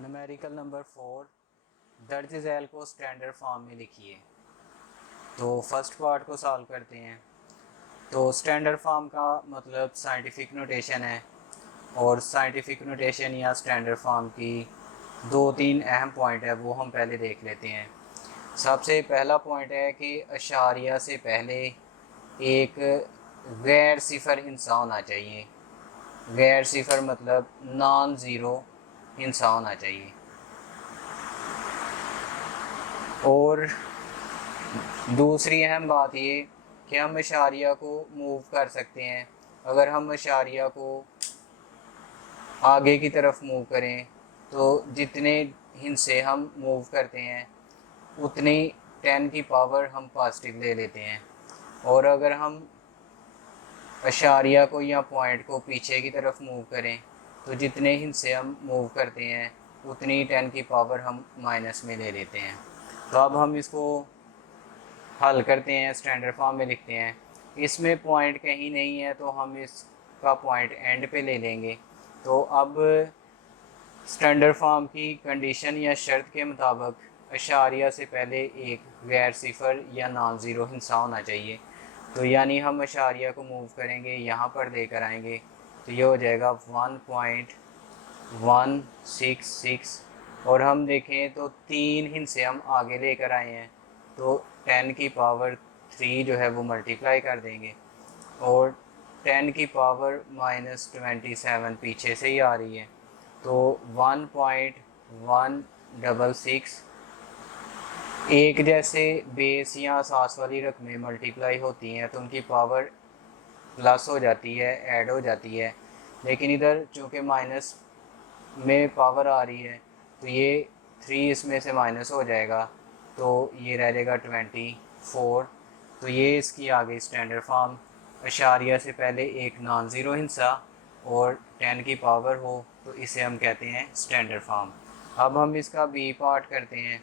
Numerical number 4 दर्ज झैल को standard form में लिखिए। तो फर्स्ट पार्ट को सॉल्व करते हैं। तो स्टैंडर्ड फॉर्म का मतलब साइंटिफिक नोटेशन है, और साइंटिफिक नोटेशन या स्टैंडर्ड फॉर्म की दो तीन अहम पॉइंट है, वो हम पहले देख लेते हैं। सबसे पहला पॉइंट है कि अशारिया से पहले एक गैर सिफर हिस्सा होना चाहिए। गैर सिफर मतलब नॉन ज़ीरो हिस्सा होना चाहिए। और दूसरी अहम बात ये कि हम अशारिया को मूव कर सकते हैं। अगर हम अशारिया को आगे की तरफ मूव करें तो जितने हिस्से हम मूव करते हैं उतनी 10 की पावर हम पॉजिटिव ले लेते हैं, और अगर हम अशारिया को या पॉइंट को पीछे की तरफ मूव करें तो जितने हिस्से हम मूव करते हैं उतनी 10 की पावर हम माइनस में ले लेते हैं। तो अब हम इसको हल करते हैं, स्टैंडर्ड फॉर्म में लिखते हैं। इसमें पॉइंट कहीं नहीं है तो हम इसका पॉइंट एंड पे ले लेंगे। तो अब स्टैंडर्ड फॉर्म की कंडीशन या शर्त के मुताबिक अशारिया से पहले एक गैर सिफर या नॉन ज़ीरो हिस्सा होना चाहिए। तो यानी हम अशारिया को मूव करेंगे, यहाँ पर लेकर आएंगे तो ये हो जाएगा 1.166, और हम देखें तो तीन हिस्से हम आगे लेकर आए हैं तो 10 की पावर 3 जो है वो मल्टीप्लाई कर देंगे, और 10 की पावर -27 पीछे से ही आ रही है तो 1.166 एक जैसे बेस या सास वाली रकमें मल्टीप्लाई होती हैं तो उनकी पावर प्लस हो जाती है, ऐड हो जाती है। लेकिन इधर चूँकि माइनस में पावर आ रही है तो ये 3 इसमें से माइनस हो जाएगा तो ये रह जाएगा 24। तो ये इसकी आ गई स्टैंडर्ड फॉर्म। अशारिया से पहले एक नॉन ज़ीरो हिस्सा और 10 की पावर हो तो इसे हम कहते हैं स्टैंडर्ड फॉर्म। अब हम इसका बी पार्ट करते हैं।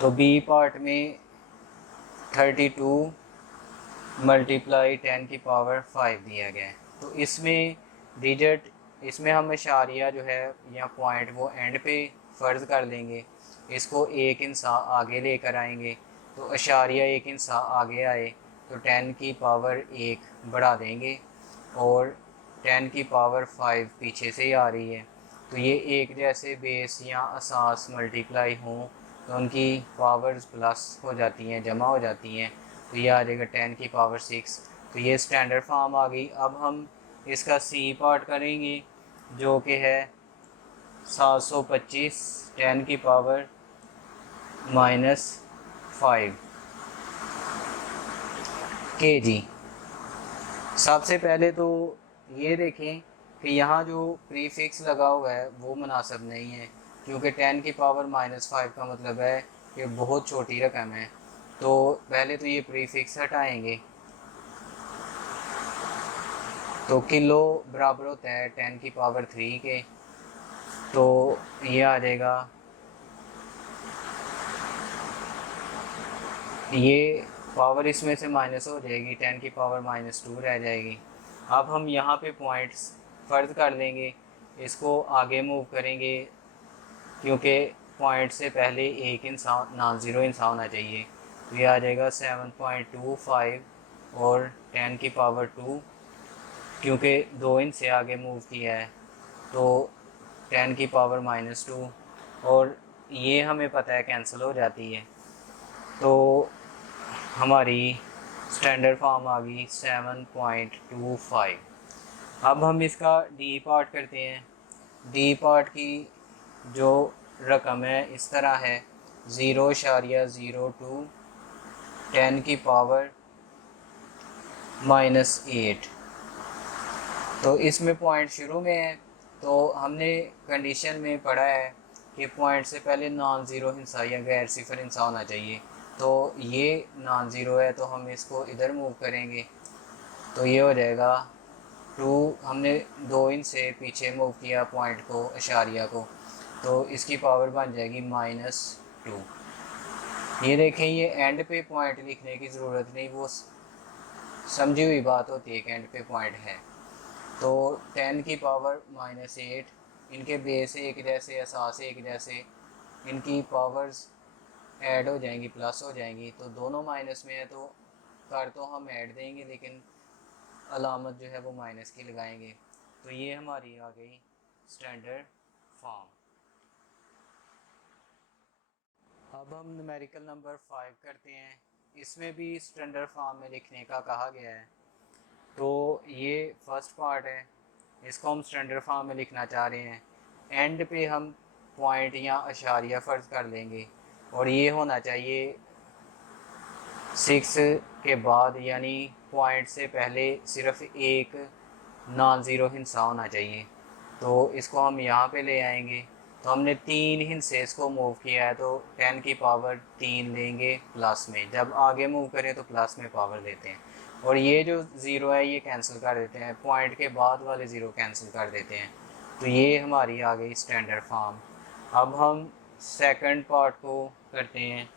तो बी पार्ट में 32 मल्टीप्लाई 10 की पावर 5 दिया गया है। तो इसमें डिजिट, इसमें हम इशारिया जो है या पॉइंट वो एंड पे फ़र्ज़ कर देंगे, इसको एक इंसान आगे लेकर आएंगे तो इशारिया एक इंसान आगे आए तो 10 की पावर 1 बढ़ा देंगे, और 10 की पावर 5 पीछे से ही आ रही है तो ये एक जैसे बेस या असास मल्टीप्लाई हों तो उनकी पावर्स प्लस हो जाती हैं, जमा हो जाती हैं तो ये आ जाएगा 10 की पावर 6। तो ये स्टैंडर्ड फॉर्म आ गई। अब हम इसका सी पार्ट करेंगे जो कि है 725 10 की पावर -5 kg। सबसे पहले तो ये देखें कि यहाँ जो प्रीफिक्स लगा हुआ है वो मुनासिब नहीं है, क्योंकि 10 की पावर -5 का मतलब है कि बहुत छोटी रकम है। तो पहले तो ये प्रीफिक्स हटाएंगे तो किलो बराबर होता है 10 की पावर 3 के, तो ये आ जाएगा, ये पावर इसमें से माइनस हो जाएगी, 10 की पावर -2 रह जाएगी। अब हम यहाँ पे पॉइंट्स फ़र्ज कर देंगे, इसको आगे मूव करेंगे क्योंकि पॉइंट से पहले एक इंसान नॉन ज़ीरो इंसान होना चाहिए। तो ये आ जाएगा 7.25 और 10 की पावर 2, क्योंकि 2 इनसे आगे मूव किया है तो 10 की पावर -2, और ये हमें पता है कैंसिल हो जाती है तो हमारी स्टैंडर्ड फॉर्म आ गई 7.25। अब हम इसका डी पार्ट करते हैं। डी पार्ट की जो रकम है इस तरह है 0.02 10 की पावर -8। तो इसमें पॉइंट शुरू में है तो हमने कंडीशन में पढ़ा है कि पॉइंट से पहले नॉन ज़ीरो हिस्सा या गैर सिफर हिस्सा होना चाहिए। तो ये नॉन ज़ीरो है तो हम इसको इधर मूव करेंगे तो ये हो जाएगा 2। हमने 2 से पीछे मूव किया पॉइंट को, अशारिया को, तो इसकी पावर बन जाएगी -2। ये देखें, ये एंड पे पॉइंट लिखने की ज़रूरत नहीं, वो समझी हुई बात होती है कि एंड पे पॉइंट है। तो 10 की पावर -8 इनके बेस एक जैसे, असास एक जैसे, इनकी पावर्स ऐड हो जाएंगी, प्लस हो जाएंगी। तो दोनों माइनस में है तो कर तो हम ऐड देंगे, लेकिन अलामत जो है वो माइनस की लगाएंगे। तो ये हमारी आ गई स्टैंडर्ड फॉर्म। अब हम न्यूमेरिकल नंबर 5 करते हैं। इसमें भी स्टैंडर्ड फॉर्म में लिखने का कहा गया है। तो ये फर्स्ट पार्ट है, इसको हम स्टैंडर्ड फॉर्म में लिखना चाह रहे हैं। एंड पे हम पॉइंट या अशारिया फ़र्ज कर लेंगे और ये होना चाहिए 6 के बाद, यानी पॉइंट से पहले सिर्फ एक नॉन ज़ीरो हिस्सा होना चाहिए। तो इसको हम यहाँ पे ले आएंगे। तो हमने 3 हिस्से इसको मूव किया है, तो 10 की पावर 3 लेंगे प्लस में। जब आगे मूव करें तो प्लस में पावर लेते हैं, और ये जो ज़ीरो है ये कैंसिल कर देते हैं, पॉइंट के बाद वाले ज़ीरो कैंसिल कर देते हैं। तो ये हमारी आ गई स्टैंडर्ड फॉर्म। अब हम सेकंड पार्ट को करते हैं।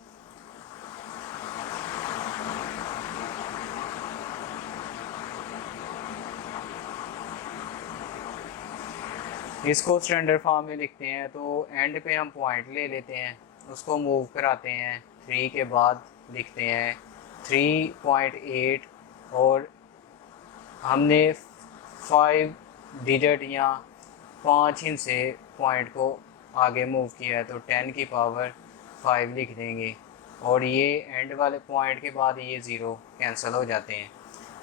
इसको स्टैंडर्ड फॉर्म में लिखते हैं। तो एंड पे हम पॉइंट ले लेते हैं, उसको मूव कराते हैं, 3 के बाद लिखते हैं 3.8, और हमने 5 डिजिट या 5 हिस्से पॉइंट को आगे मूव किया है, तो 10 की पावर 5 लिख देंगे। और ये एंड वाले पॉइंट के बाद ये ज़ीरो कैंसिल हो जाते हैं।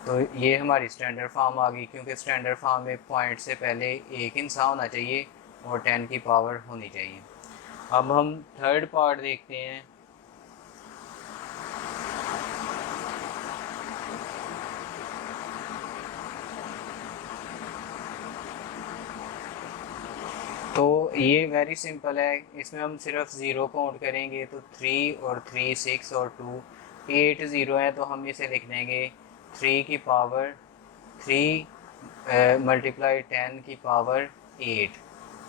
तो ये हमारी स्टैंडर्ड फॉर्म आ गई, क्योंकि स्टैंडर्ड फॉर्म में पॉइंट से पहले एक हिस्सा होना चाहिए और 10 की पावर होनी चाहिए। अब हम थर्ड पार्ट देखते हैं। तो ये वेरी सिंपल है, इसमें हम सिर्फ ज़ीरो काउंट करेंगे। तो 3 और 3 6 और 2 8 ज़ीरो है, तो हम इसे लिख देंगे 3 की पावर 3 मल्टीप्लाई 10 की पावर 8।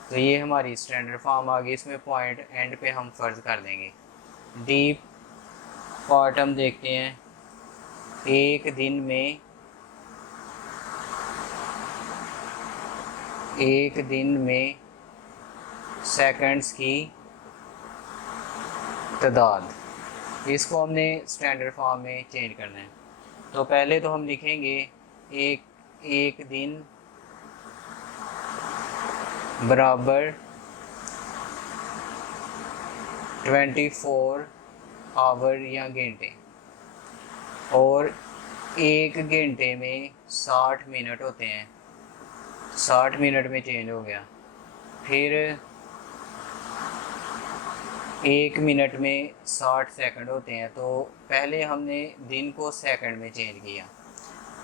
तो ये हमारी स्टैंडर्ड फॉर्म आ गई। इसमें पॉइंट एंड पे हम फ़र्ज कर देंगे। डीप पार्ट हम देखते हैं। एक दिन में सेकंड्स की तादाद, इसको हमने स्टैंडर्ड फॉर्म में चेंज करना है। तो पहले तो हम लिखेंगे एक दिन बराबर 24 आवर या घंटे, और एक घंटे में 60 मिनट होते हैं। 60 मिनट में चेंज हो गया। फिर एक मिनट में 60 सेकंड होते हैं। तो पहले हमने दिन को सेकंड में चेंज किया।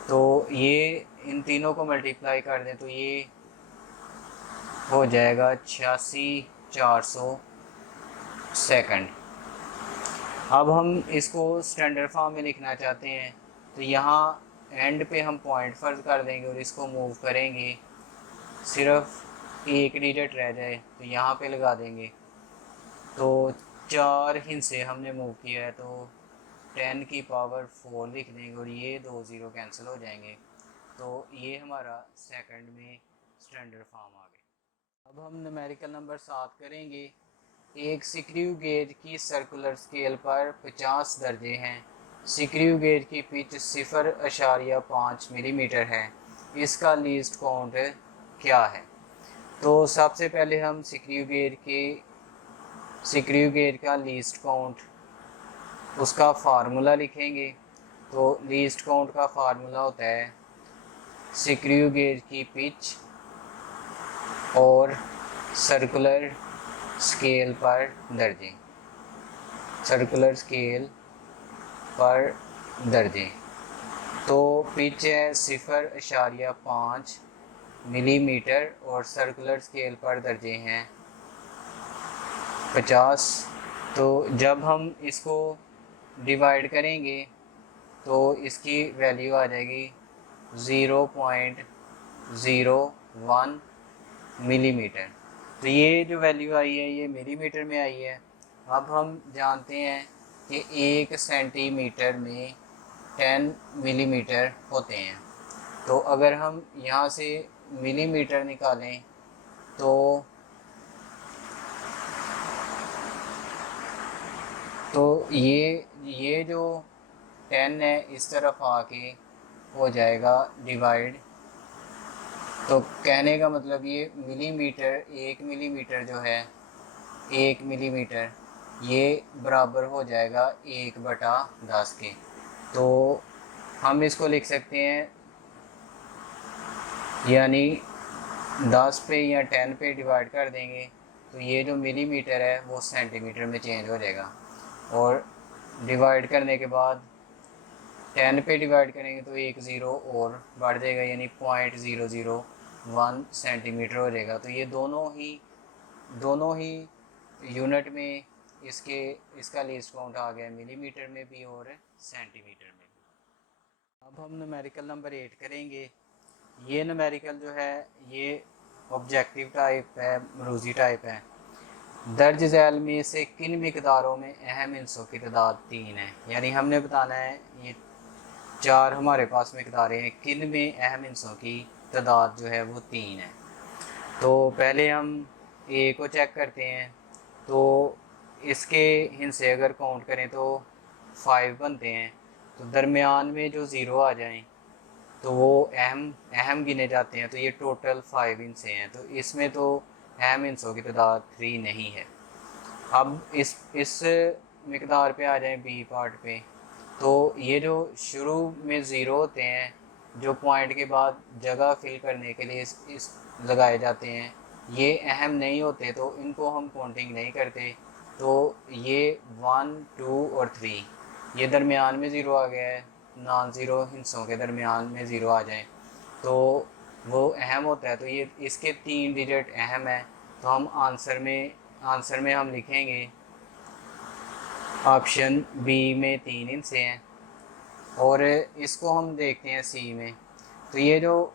तो ये इन तीनों को मल्टीप्लाई कर दें तो ये हो जाएगा 86,400 सेकंड। अब हम इसको स्टैंडर्ड फॉर्म में लिखना चाहते हैं। तो यहाँ एंड पे हम पॉइंट फ़र्ज कर देंगे और इसको मूव करेंगे, सिर्फ एक डिजिट रह जाए तो यहाँ पे लगा देंगे। तो 4 हिस्से हमने मूव किया है, तो 10 की पावर 4 लिख देंगे और ये 2 ज़ीरो कैंसिल हो जाएंगे। तो ये हमारा सेकंड में स्टैंडर्ड फॉर्म आ गया। अब हम न्यूमेरिकल नंबर 7 करेंगे। एक स्क्रू गेज की सर्कुलर स्केल पर 50 दर्जे हैं। स्क्रू गेज की पिच 0.5 मिलीमीटर है। इसका लीस्ट काउंट क्या है? तो सबसे पहले हम स्क्रू गेज का लीस्ट काउंट, उसका फार्मूला लिखेंगे। तो लीस्ट काउंट का फार्मूला होता है स्क्रू गेज की पिच और सर्कुलर स्केल पर दर्जे, सर्कुलर स्केल पर दर्जे। तो पिच है 0.5 मिलीमीटर और सर्कुलर स्केल पर दर्जे हैं 50। तो जब हम इसको डिवाइड करेंगे तो इसकी वैल्यू आ जाएगी 0.01 मिलीमीटर। तो ये जो वैल्यू आई है ये मिलीमीटर में आई है। अब हम जानते हैं कि 1 सेंटीमीटर में 10 मिलीमीटर होते हैं। तो अगर हम यहाँ से मिलीमीटर निकालें तो ये जो 10 है इस तरफ आके हो जाएगा डिवाइड। तो कहने का मतलब ये मिलीमीटर, 1 मिलीमीटर जो है, 1 मिलीमीटर ये बराबर हो जाएगा 1/10 के। तो हम इसको लिख सकते हैं, यानी 10 पे या 10 पे डिवाइड कर देंगे तो ये जो मिलीमीटर है वो सेंटीमीटर में चेंज हो जाएगा, और डिवाइड करने के बाद 10 पे डिवाइड करेंगे तो एक ज़ीरो और बढ़ जाएगा, यानी 0.001 सेंटीमीटर हो जाएगा। तो ये दोनों ही यूनिट में इसका लीस्ट काउंट आ गया, मिलीमीटर में भी और सेंटीमीटर में भी। अब हम न्यूमेरिकल नंबर 8 करेंगे। ये न्यूमेरिकल जो है ये ऑब्जेक्टिव टाइप है, मरूजी टाइप है। दर्ज झैल में से किन मिकदारों में अहम हिस्सों की तादाद 3 है, यानी हमने बताना है ये 4 हमारे पास मिकदारें हैं, किन में अहम हिस्सों की तादाद जो है वो 3 है। तो पहले हम ए को चेक करते हैं। तो इसके हिस्से अगर काउंट करें तो 5 बनते हैं। तो दरमियान में जो ज़ीरो आ जाएं तो वो अहम गिने जाते हैं। तो ये टोटल 5 हिस्से हैं, तो इसमें तो अहम हिस्सों की तादाद 3 नहीं है। अब इस मिकदार पे आ जाएं बी पार्ट पे। तो ये जो शुरू में ज़ीरो होते हैं, जो पॉइंट के बाद जगह फिल करने के लिए इस लगाए जाते हैं, ये अहम नहीं होते, तो इनको हम काउंटिंग नहीं करते। तो ये 1, 2 और 3 ये दरमियान में ज़ीरो आ गया है, नॉन ज़ीरो हिस्सों के दरमियान में ज़ीरो आ जाए तो वो अहम होता है। तो ये इसके 3 डिजिट अहम है। तो हम आंसर में हम लिखेंगे ऑप्शन बी में 3 हिस्से हैं। और इसको हम देखते हैं सी में। तो ये जो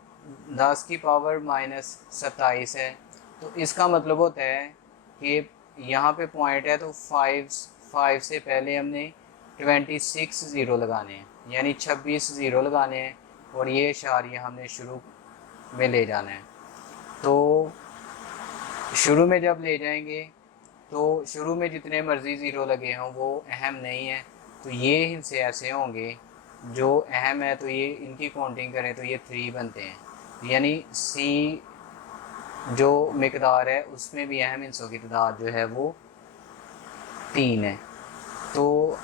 10 की पावर -27 है, तो इसका मतलब होता है कि यहाँ पे पॉइंट है तो 5 से पहले हमने 26 ज़ीरो लगाने हैं, यानी 26 ज़ीरो लगाने हैं, और ये इशारिया हमने शुरू में ले जाना है। तो शुरू में जब ले जाएंगे तो शुरू में जितने मर्ज़ी ज़ीरो लगे हों वो अहम नहीं है। तो ये हिस्से ऐसे होंगे जो अहम है, तो ये इनकी काउंटिंग करें तो ये 3 बनते हैं, यानी सी जो मिकदार है उसमें भी अहम हिस्सों की तादाद जो है वो 3 है। तो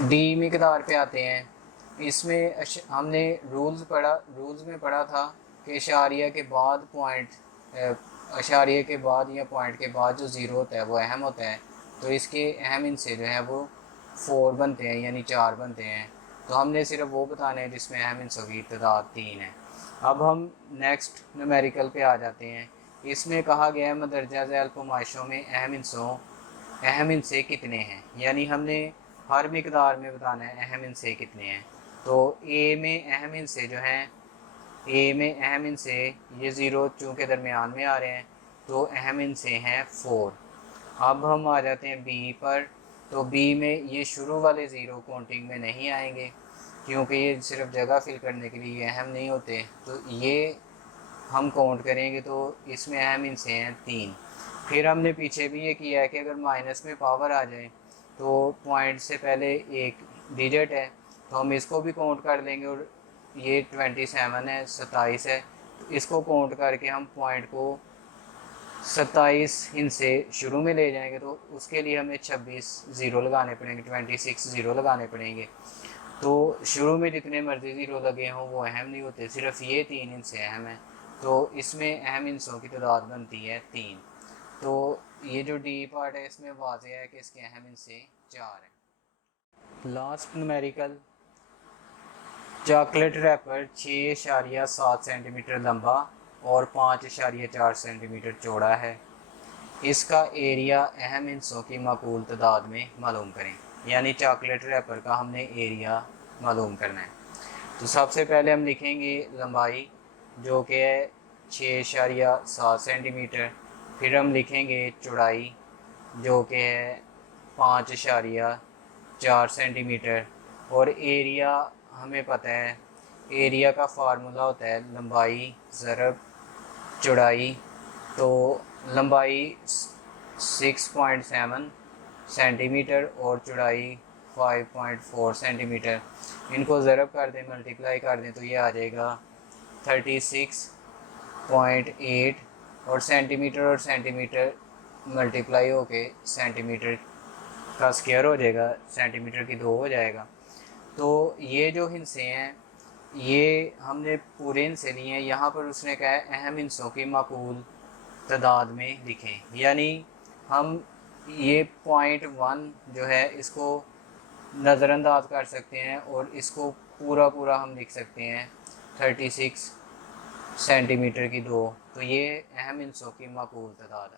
डी मिकदार पे आते हैं। इसमें हमने रूल्स में पढ़ा था कि इशारिया के बाद या पॉइंट के बाद जो ज़ीरो होता है वो अहम होता है। तो इसके अहम हिस्से जो है वो 4 बनते हैं, यानी 4 बनते हैं। तो हमने सिर्फ वो बताने हैं जिसमें अहम हिस्सों की तादाद 3 है। अब हम नेक्स्ट न्यूमेरिकल पे आ जाते हैं। इसमें कहा गया है मदरजा झैल पैमाइशों में अहम हिस्से कितने हैं, यानी हमने हर मिकदार में बताना है अहम हिस्से कितने हैं। तो ए में अहम हिस्से जो हैं, ए में अहम हिस्से ये ज़ीरो चूँकि दरमियान में आ रहे हैं तो अहम हिस्से हैं 4। अब हम आ जाते हैं बी पर। तो बी में ये शुरू वाले ज़ीरो काउंटिंग में नहीं आएंगे, क्योंकि ये सिर्फ जगह फिल करने के लिए अहम नहीं होते। तो ये हम काउंट करेंगे तो इसमें अहम हिस्से हैं 3। फिर हमने पीछे भी ये किया है कि अगर माइनस में पावर आ जाए तो पॉइंट से पहले एक डिजिट है तो हम इसको भी काउंट कर लेंगे, और ये 27 है, 27 है, तो इसको काउंट करके हम पॉइंट को 27 हिस्से शुरू में ले जाएंगे। तो उसके लिए हमें 26 ज़ीरो लगाने पड़ेंगे, 26 ज़ीरो लगाने पड़ेंगे। तो शुरू में जितने मर्जी ज़ीरो लगे हों वो अहम नहीं होते, सिर्फ ये 3 हिस्से अहम हैं। तो इसमें अहम हिस्सों की तादाद बनती है 3। तो ये जो डी पार्ट है इसमें वाज़ेह है कि इसके अहम हिस्से 4 हैं। Last numerical, chocolate wrapper 6.7 centimetre लंबा और 5.4 सेंटीमीटर चौड़ा है। इसका एरिया अहम हिस्सों की माकूल तादाद में मालूम करें, यानी चॉकलेट रैपर का हमने एरिया मालूम करना है। तो सबसे पहले हम लिखेंगे लंबाई जो कि है 6.7 सेंटीमीटर। फिर हम लिखेंगे चौड़ाई जो कि है 5.4 सेंटीमीटर। और एरिया हमें पता है, एरिया का फार्मूला होता है लंबाई ज़रब चौड़ाई तो लंबाई 6.7 सेंटीमीटर और चौड़ाई 5.4 सेंटीमीटर। इनको ज़रब कर दें, मल्टीप्लाई कर दें, तो ये आ जाएगा 36.8 और सेंटीमीटर मल्टीप्लाई होके सेंटीमीटर का स्क्वायर हो जाएगा, सेंटीमीटर की 2 हो जाएगा। तो ये जो हिस्से हैं ये हमने पूरे हिस्से लिए हैं। यहाँ पर उसने कहा है अहम हिस्सों की माकूल तादाद में लिखें, यानी हम ये .1 जो है इसको नज़रअंदाज कर सकते हैं और इसको पूरा हम लिख सकते हैं 36 सेंटीमीटर की 2। तो ये अहम हिस्सों की माकूल तादाद